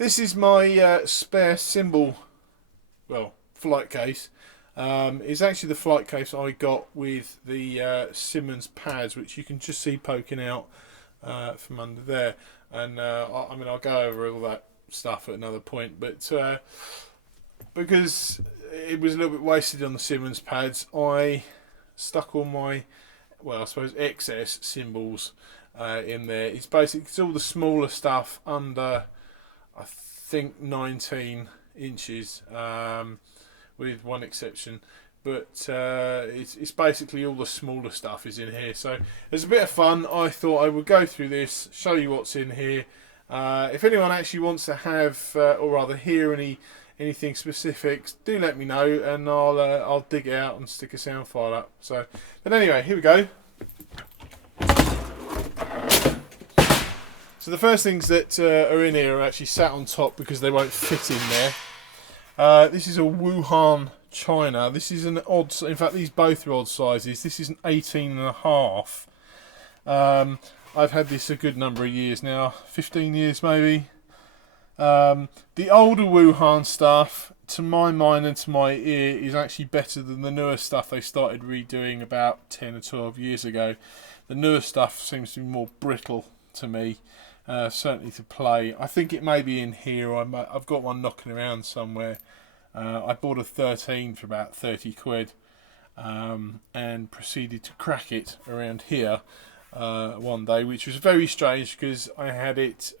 This is my spare cymbal, well, flight case. It's actually the flight case I got with the Simmons pads, which you can just see poking out from under there. And I mean, I'll go over all that stuff at another point, but because it was a little bit wasted on the Simmons pads, I stuck all my, well, I suppose excess cymbals in there. It's all the smaller stuff under, I think, 19 inches, with one exception. But it's basically all the smaller stuff is in here. So it's a bit of fun. I thought I would go through this, show you what's in here. If anyone actually wants to have, or rather hear anything specific, do let me know, and I'll dig it out and stick a sound file up. So, but anyway, here we go. So the first things that are in here are actually sat on top because they won't fit in there. This is a Wuhan China. This is an odd, in fact these both are odd sizes. This is an 18.5. I've had this a good number of years now, 15 years maybe. The older Wuhan stuff, to my mind and to my ear, is actually better than the newer stuff they started redoing about 10 or 12 years ago. The newer stuff seems to be more brittle to me. Certainly to play. I think it may be in here. I've got one knocking around somewhere. I bought a 13 for about 30 quid and proceeded to crack it around here one day, which was very strange because I had it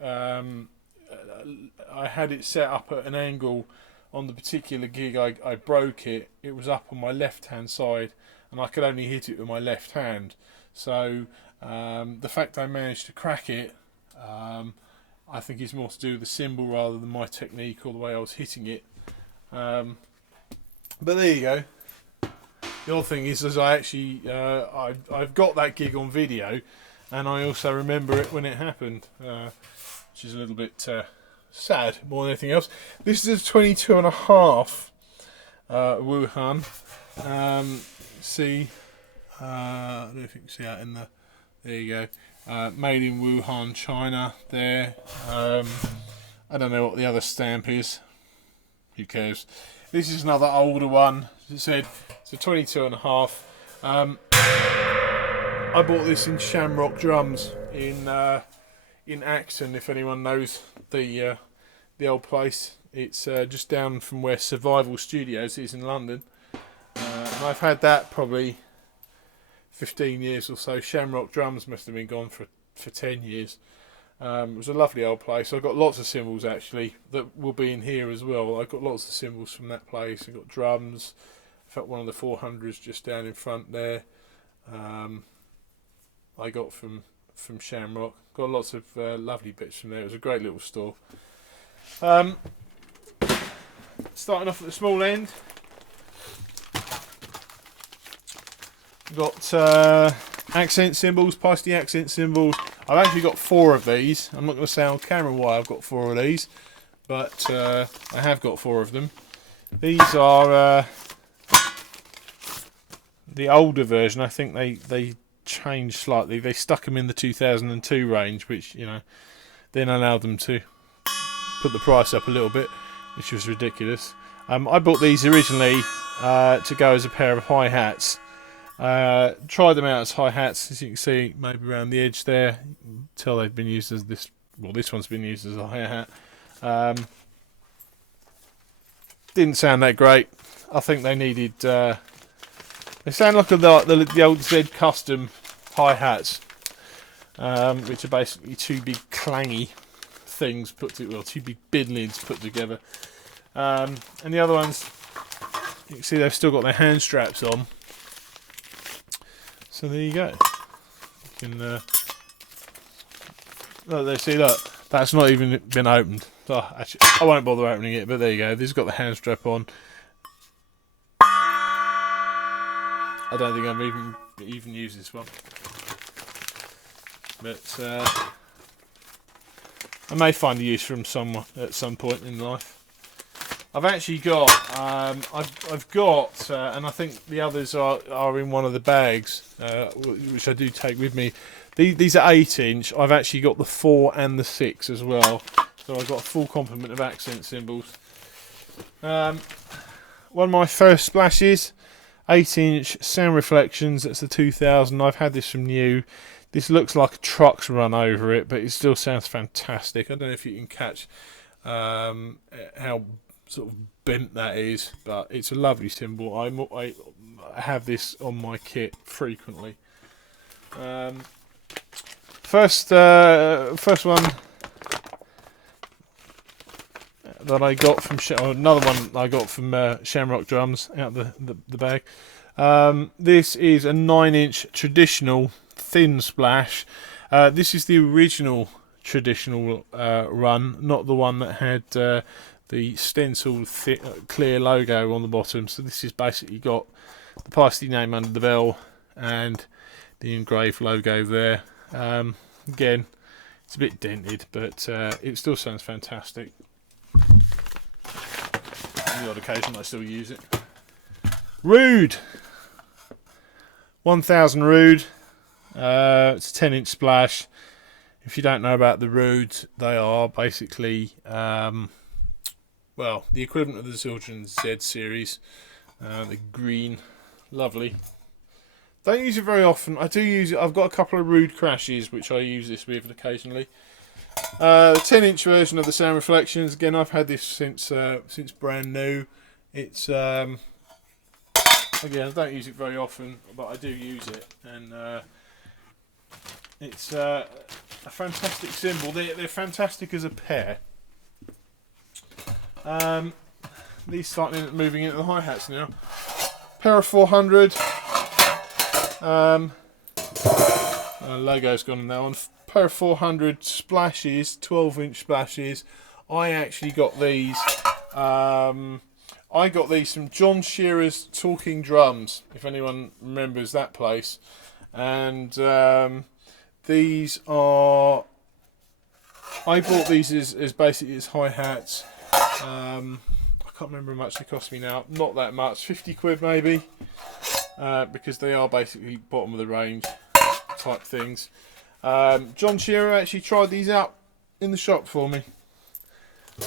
set up at an angle on the particular gig I broke it. It was up on my left hand side and I could only hit it with my left hand. So the fact I managed to crack it, I think it's more to do with the cymbal rather than my technique or the way I was hitting it. But there you go. The odd thing is, I actually I've got that gig on video, and I also remember it when it happened, which is a little bit sad more than anything else. This is a 22.5 Wuhan. See, I don't know if you can see that in the. There you go. Made in Wuhan, China. There. I don't know what the other stamp is. Who cares? This is another older one. As I said, it's a 22.5. I bought this in Shamrock Drums in Acton. If anyone knows the old place, it's just down from where Survival Studios is in London. And I've had that probably 15 years or so. Shamrock Drums must have been gone for 10 years. It was a lovely old place. I've got lots of cymbals actually that will be in here as well. I've got lots of cymbals from that place. I've got drums. I've got one of the 400s just down in front there. I got from Shamrock. Got lots of lovely bits from there. It was a great little store. Starting off at the small end. Got accent cymbals, Paiste accent cymbals. I've actually got 4 of these. I'm not going to say on camera why I've got 4 of these, but I have got 4 of them. These are the older version. I think they changed slightly. They stuck them in the 2002 range, which, you know, then allowed them to put the price up a little bit, which was ridiculous. I bought these originally to go as a pair of hi-hats. Tried them out as hi-hats, as you can see, maybe around the edge there. You can tell they've been used as this. Well, this one's been used as a hi-hat. Didn't sound that great. I think they needed. They sound like the old Z Custom hi-hats, which are basically 2 big clangy things put together. Well, 2 big bin lids put together. And the other ones, you can see they've still got their hand straps on. So there you go. You can, look, there, see, look, that's not even been opened. Oh, actually, I won't bother opening it, but there you go. This has got the hand strap on. I don't think I've even used this one, but I may find a use for them at some point in life. I've actually got, I've got, and I think the others are in one of the bags, which I do take with me. These are 8-inch. I've actually got the 4 and the 6 as well. So I've got a full complement of accent cymbals. One of my first splashes, 8-inch Sound Reflections. That's the 2000. I've had this from new. This looks like a truck's run over it, but it still sounds fantastic. I don't know if you can catch how sort of bent that is, but it's a lovely cymbal. I have this on my kit frequently. First one that I got from another one I got from Shamrock Drums out the bag. This is a 9-inch traditional thin splash. This is the original traditional run, not the one that had the stenciled clear logo on the bottom. So this has basically got the Pasty name under the bell and the engraved logo there. Again, it's a bit dented, but it still sounds fantastic. On the odd occasion I still use it. Rude 1000 Rude. It's a 10-inch splash. If you don't know about the Rudes, they are basically well, the equivalent of the Zildjian Z series. The green, lovely. Don't use it very often. I do use it. I've got a couple of Rude crashes which I use this with occasionally. The 10-inch version of the Sound Reflections. Again, I've had this since brand new. It's again, I don't use it very often, but I do use it, and it's a fantastic cymbal. They're fantastic as a pair. These starting moving into the hi-hats now. Pair of 400. Logo's gone on that one. Pair of 400 splashes, 12-inch splashes. I actually got these. I got these from John Shearer's Talking Drums, if anyone remembers that place. And these are. I bought these as basically as hi-hats. I can't remember how much they cost me now. Not that much, 50 quid maybe. Because they are basically bottom of the range type things. John Shearer actually tried these out in the shop for me.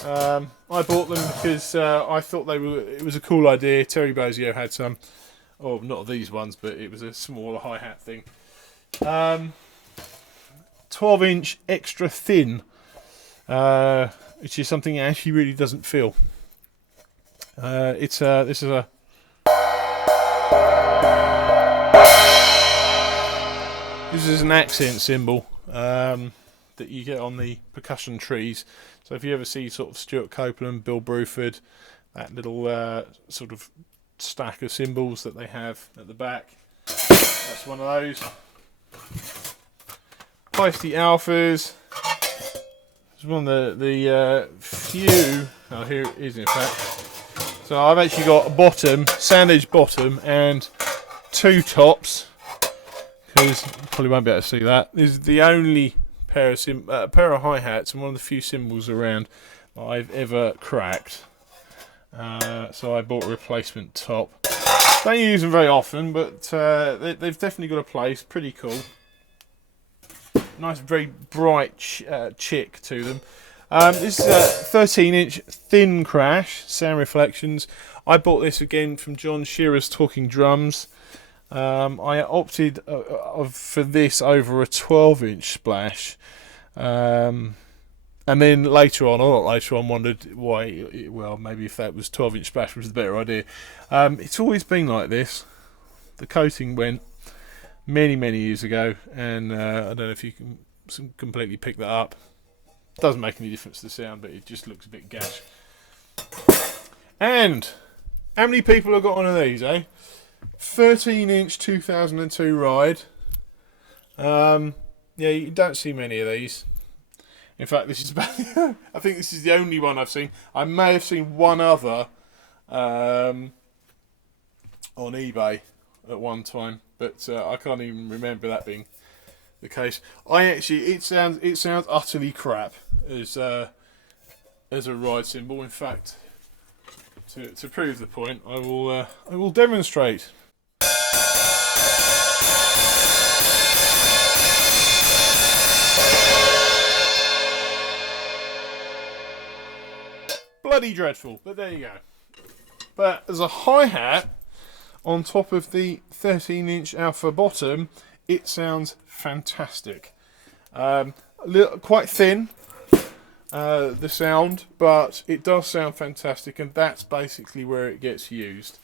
I bought them because I thought it was a cool idea. Terry Bozzio had some, oh, not these ones, but it was a smaller hi-hat thing. 12-inch extra thin, which is something it actually really doesn't feel. This is an accent cymbal that you get on the percussion trees. So if you ever see sort of Stuart Copeland, Bill Bruford, that little sort of stack of cymbals that they have at the back, that's one of those. Feisty Alphas. It's one of the few. Oh, here it is in fact. So I've actually got a bottom, sand edge bottom, and two tops. Because you probably won't be able to see that. This is the only pair of hi-hats and one of the few cymbals around that I've ever cracked. So I bought a replacement top. Don't use them very often, but they've definitely got a place. Pretty cool. Nice, very bright chick to them. This is a 13-inch thin crash, Sound Reflections. I bought this again from John Shearer's Talking Drums. I opted for this over a 12-inch splash, and then later on, wondered why. Well, maybe if that was 12-inch splash was the better idea. It's always been like this. The coating went many years ago, and I don't know if you can completely pick that up. Doesn't make any difference to the sound, but it just looks a bit gash. And how many people have got one of these, eh? 13-inch 2002 ride. Yeah, you don't see many of these. In fact, this is about I think this is the only one I've seen. I may have seen one other on eBay at one time, but I can't even remember that being the case. It sounds utterly crap as a ride cymbal. In fact, to prove the point, I will demonstrate. bloody dreadful, but there you go. But as a hi-hat on top of the 13-inch Alpha bottom, it sounds fantastic. Quite thin, the sound, but it does sound fantastic, and that's basically where it gets used.